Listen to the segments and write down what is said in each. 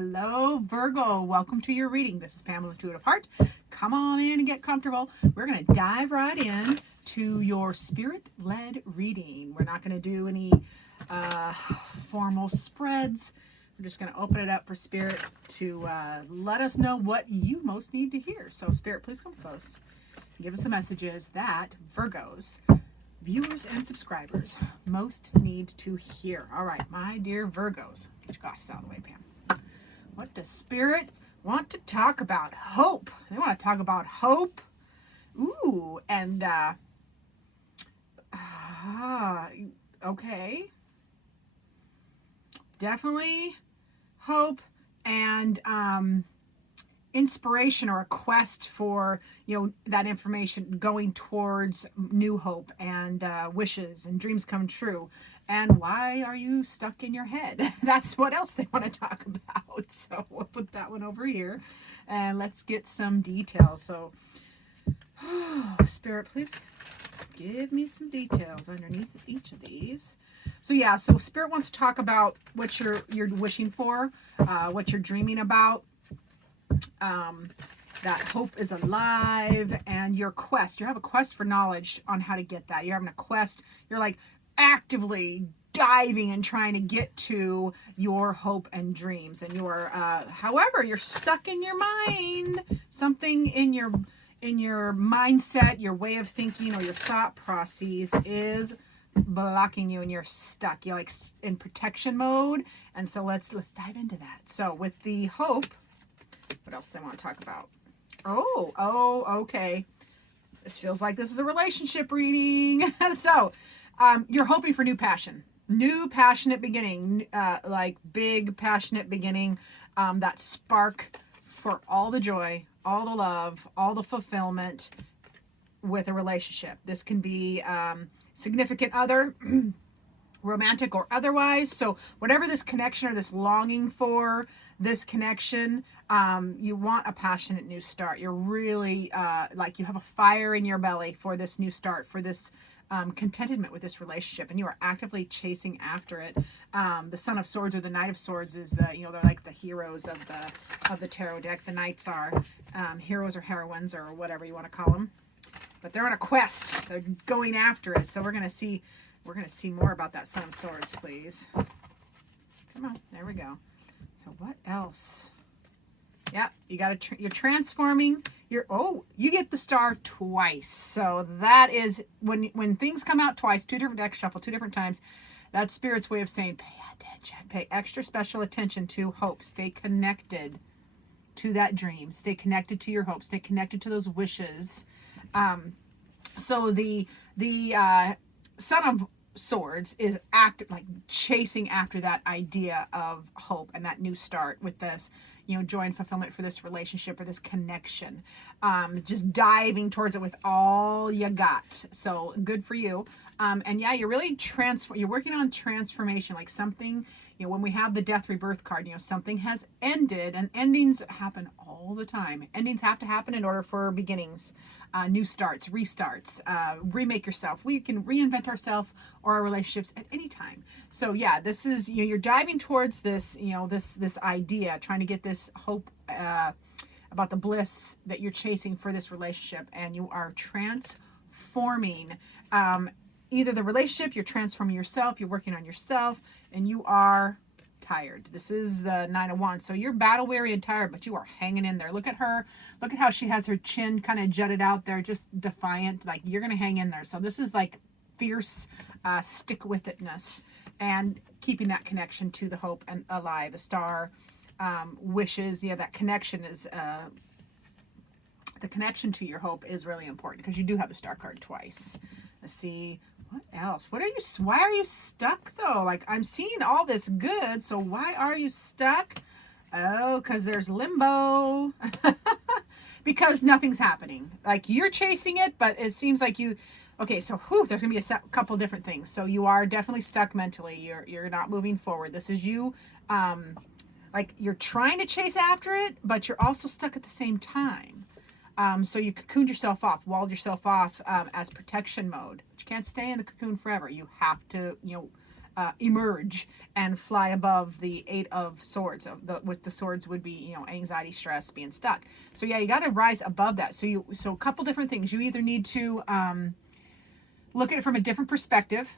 Hello, Virgo. Welcome to your reading. This is Pamela, Intuitive Heart. Come on in and get comfortable. We're going to dive right in to your spirit-led reading. We're not going to do any formal spreads. We're just going to open it up for Spirit to let us know what you most need to hear. So, Spirit, please come close and give us the messages that Virgos, viewers and subscribers, most need to hear. All right, my dear Virgos. Get your glasses out of the way, Pam. What does Spirit want to talk about? Hope. They want to talk about hope. Ooh, and okay. Definitely hope and inspiration, or a quest for, that information going towards new hope and wishes and dreams come true. And why are you stuck in your head? That's what else they want to talk about. So we'll put that one over here and let's get some details. So Spirit, please give me some details underneath each of these. So Spirit wants to talk about what you're wishing for, what you're dreaming about. That hope is alive, and your quest. You have a quest for knowledge on how to get that. You're having a quest. You're like actively diving and trying to get to your hope and dreams. And you're, however, you're stuck in your mind. Something in your mindset, your way of thinking, or your thought process is blocking you, and you're stuck. You're like in protection mode. And so let's dive into that. So with the hope, what else do they want to talk about? Okay. This feels like this is a relationship reading. So, you're hoping for new passion, new passionate beginning, like big passionate beginning, that spark for all the joy, all the love, all the fulfillment with a relationship. This can be significant other, romantic or otherwise. So whatever this connection or this longing for this connection, you want a passionate new start. You're really like you have a fire in your belly for this new start, for this contentment with this relationship, and you are actively chasing after it. The Son of Swords or the Knight of Swords is they're like the heroes of the tarot deck. The knights are heroes or heroines or whatever you want to call them, but they're on a quest. They're going after it. So we're gonna see more about that Son of Swords, please. Come on, there we go. So what else? Yeah, you're transforming. You get the star twice. So that is when things come out twice, two different decks shuffle, two different times. That's Spirit's way of saying pay attention, pay extra special attention to hope. Stay connected to that dream. Stay connected to your hope. Stay connected to those wishes. So the Son of Swords is like chasing after that idea of hope and that new start with this, joy and fulfillment for this relationship or this connection. Just diving towards it with all you got. So good for you. And yeah, you're really you're working on transformation, like something, when we have the death rebirth card, something has ended, and endings happen all the time. Endings have to happen in order for beginnings, new starts, restarts, remake yourself. We can reinvent ourselves or our relationships at any time. So yeah, this is, you're diving towards this, this idea, trying to get this hope, about the bliss that you're chasing for this relationship, and you are transforming, either the relationship, you're transforming yourself, you're working on yourself, and you are tired. This is the Nine of Wands. So you're battle weary and tired, but you are hanging in there. Look at her. Look at how she has her chin kind of jutted out there, just defiant. Like, you're going to hang in there. So this is like fierce stick with itness and keeping that connection to the hope and alive. A star, wishes. Yeah, that connection is the connection to your hope is really important, because you do have the star card twice. Let's see. What else? Why are you stuck though? Like, I'm seeing all this good, so why are you stuck? Oh, because there's limbo. Because nothing's happening. Like, you're chasing it, but it seems like okay, so there's gonna be a couple different things. So you are definitely stuck mentally. You're not moving forward. This is you, like, you're trying to chase after it, but you're also stuck at the same time. So you cocooned yourself off, walled yourself off as protection mode. But you can't stay in the cocoon forever. You have to, emerge and fly above the Eight of Swords. With the swords would be, you know, anxiety, stress, being stuck. So yeah, you got to rise above that. So a couple different things. You either need to look at it from a different perspective,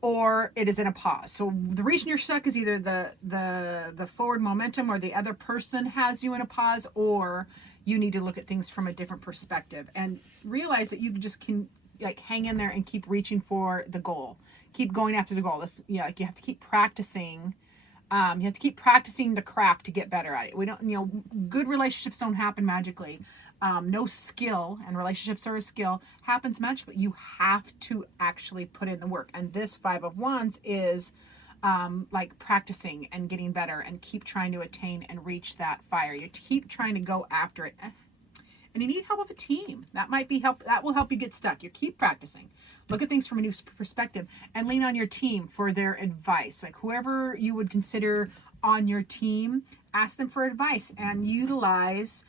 or it is in a pause. So the reason you're stuck is either the forward momentum, or the other person has you in a pause, or you need to look at things from a different perspective and realize that you just can, like, hang in there and keep reaching for the goal. Keep going after the goal. Like, you have to keep practicing. You have to keep practicing the craft to get better at it. We don't, you know, good relationships don't happen magically. No skill, and relationships are a skill, happens magically. You have to actually put in the work. And this Five of Wands is like practicing and getting better, and keep trying to attain and reach that fire. You keep trying to go after it. And you need help of a team. That might be help. That will help you get stuck. You keep practicing. Look at things from a new perspective, and lean on your team for their advice. Like, whoever you would consider on your team, ask them for advice and utilize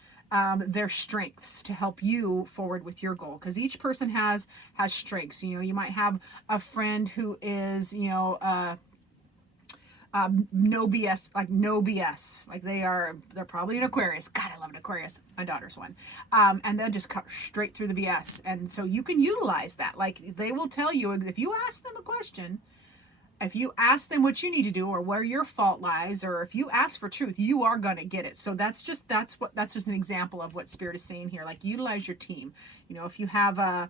their strengths to help you forward with your goal. Because each person has strengths. You know, you might have a friend who is, you know, no BS, like they're probably an Aquarius. God, I love an Aquarius. My daughter's one. And they'll just cut straight through the BS. And so you can utilize that. Like, they will tell you, if you ask them a question, if you ask them what you need to do, or where your fault lies, or if you ask for truth, you are going to get it. So that's just an example of what Spirit is saying here. Like, utilize your team. You know, if you have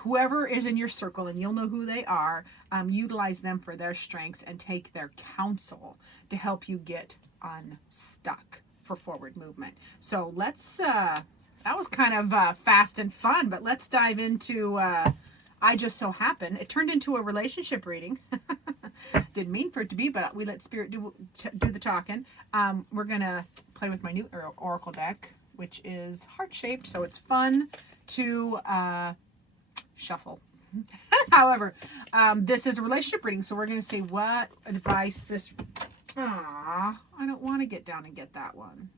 whoever is in your circle, and you'll know who they are, utilize them for their strengths and take their counsel to help you get unstuck for forward movement. So let's, that was kind of fast and fun, but let's dive into, I just so happen, it turned into a relationship reading. Didn't mean for it to be, but we let Spirit do the talking. We're going to play with my new Oracle deck, which is heart-shaped, so it's fun to shuffle. However, this is a relationship reading, so we're going to say what advice this... I don't want to get down and get that one.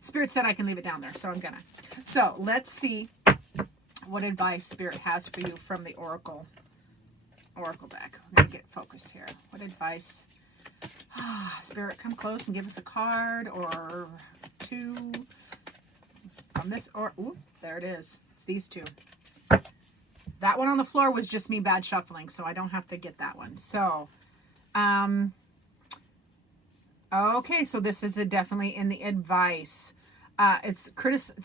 Spirit said I can leave it down there, so I'm going to. So let's see what advice Spirit has for you from the Oracle deck. I'm going to get focused here. What advice? Spirit, come close and give us a card or two on this, or... Ooh, there it is. It's these two. That one on the floor was just me bad shuffling, so I don't have to get that one. So, okay, so this is definitely in the advice.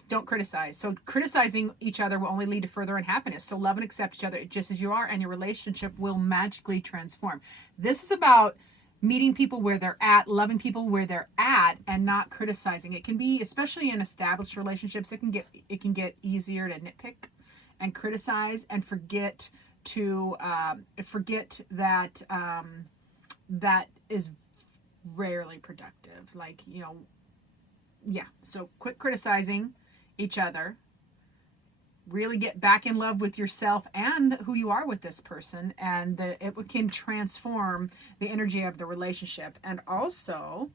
Don't criticize. So criticizing each other will only lead to further unhappiness. So love and accept each other just as you are, and your relationship will magically transform. This is about meeting people where they're at, loving people where they're at, and not criticizing. It can be, especially in established relationships, it can get easier to nitpick and criticize and forget that that is rarely productive. Like, you know, yeah. So quit criticizing each other. Really get back in love with yourself and who you are with this person, and it can transform the energy of the relationship. And also,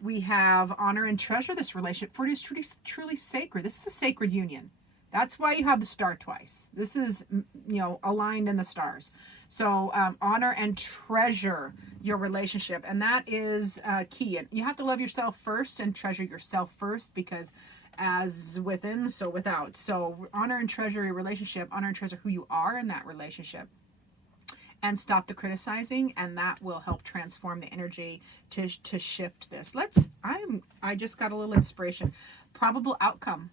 we have honor and treasure this relationship, for it is truly sacred. This is a sacred union. That's why you have the star twice. This is, you know, aligned in the stars. So honor and treasure your relationship. And that is key. And you have to love yourself first and treasure yourself first, because as within, so without. So honor and treasure your relationship. Honor and treasure who you are in that relationship. And stop the criticizing, and that will help transform the energy to shift this. I just got a little inspiration. Probable outcome.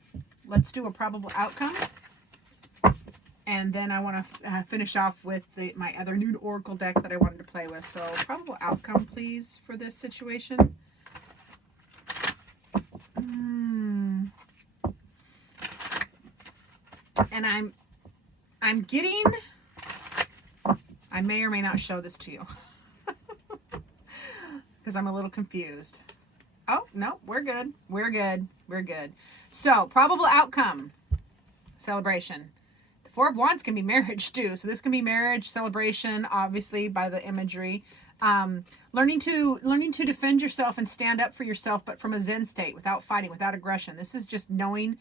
Let's do a probable outcome. And then I want to finish off with my other new Oracle deck that I wanted to play with. So probable outcome, please, for this situation. And I'm getting... I may or may not show this to you. Because I'm a little confused. Oh, no, we're good. We're good. We're good. So, probable outcome. Celebration. The Four of Wands can be marriage too. So this can be marriage, celebration, obviously by the imagery. Learning to defend yourself and stand up for yourself, but from a Zen state, without fighting, without aggression. This is just knowing,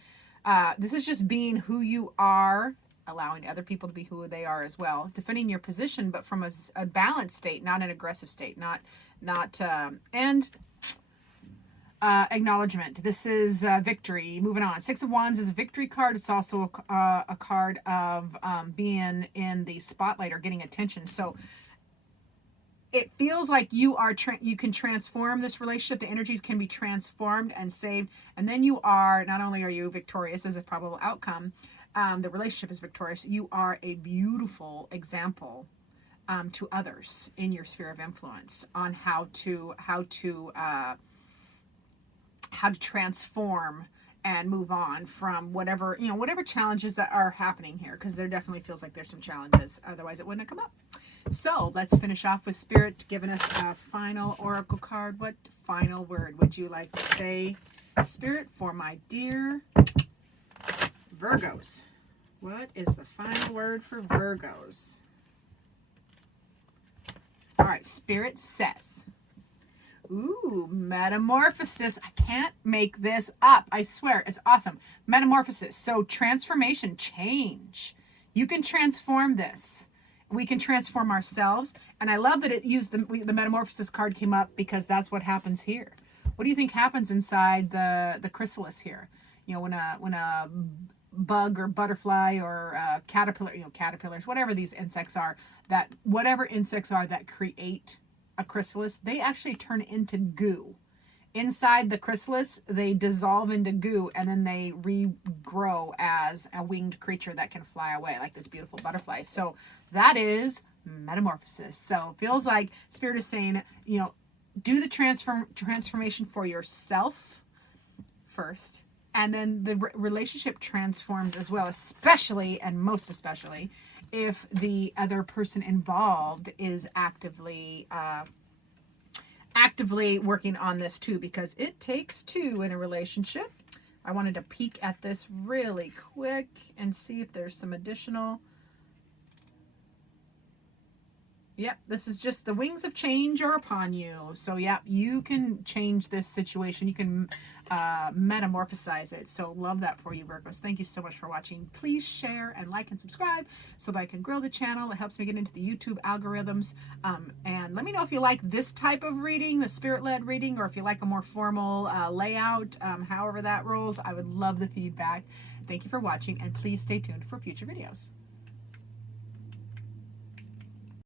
this is just being who you are allowing other people to be who they are as well, defending your position, but from a balanced state, not an aggressive state, and acknowledgement. This is victory. Moving on. Six of Wands is a victory card. It's also a card of being in the spotlight or getting attention. So it feels like you can transform this relationship. The energies can be transformed and saved. And then not only are you victorious as a probable outcome, the relationship is victorious. You are a beautiful example to others in your sphere of influence on how to transform and move on from whatever challenges that are happening here, because there definitely feels like there's some challenges. Otherwise, it wouldn't have come up. So let's finish off with Spirit giving us a final oracle card. What final word would you like to say, Spirit, for my dear Virgos? What is the final word for Virgos? All right, Spirit says, ooh, metamorphosis. I can't make this up. I swear, it's awesome. Metamorphosis. So transformation, change. You can transform this. We can transform ourselves. And I love that it used the metamorphosis card came up, because that's what happens here. What do you think happens inside the chrysalis here? When a bug or butterfly or caterpillar, caterpillars, whatever these insects are, that create a chrysalis, they actually turn into goo. Inside the chrysalis, they dissolve into goo, and then they regrow as a winged creature that can fly away, like this beautiful butterfly. So that is metamorphosis. So it feels like Spirit is saying, do the transformation for yourself first, and then the relationship transforms as well, especially and most especially if the other person involved is actively working on this too, because it takes two in a relationship. I wanted to peek at this really quick and see if there's some additional. Yep, this is just the wings of change are upon you. So, yep, you can change this situation. You can metamorphosize it. So, love that for you, Virgos. Thank you so much for watching. Please share and like and subscribe so that I can grow the channel. It helps me get into the YouTube algorithms. And let me know if you like this type of reading, the spirit-led reading, or if you like a more formal layout, however that rolls. I would love the feedback. Thank you for watching, and please stay tuned for future videos.